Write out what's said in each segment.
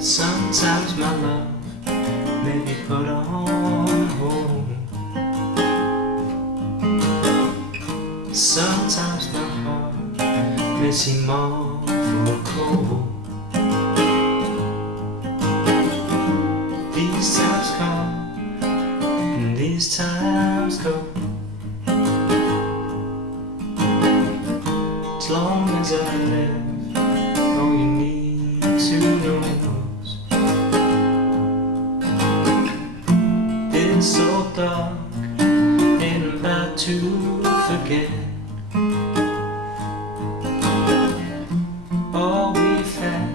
Sometimes my love may be put on hold. Sometimes my heart may seem awful cold. These times come and these times go. As long as I live, all you need to know is it's so dark and I'm about to forget all we've had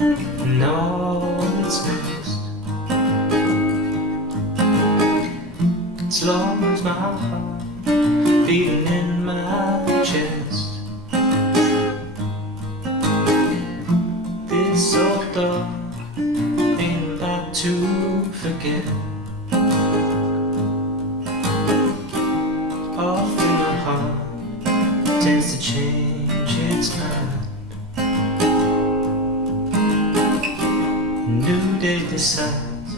and all that's next. As long as my heart beating in my chest, it's so dark and I'm about to forget. Often my heart tends to change its mind. A new day decides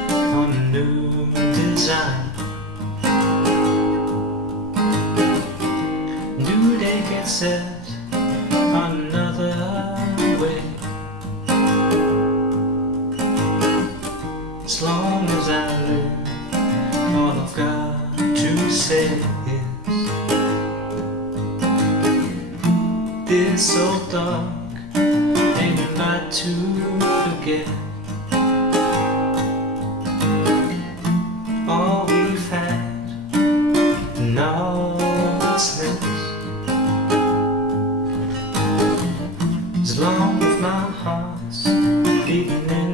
on a new design. New day gets set on another way. As long as I live, all I've got to say is it's so dark, ain't about to forget all we've had and all that's next. As long as my heart's beating in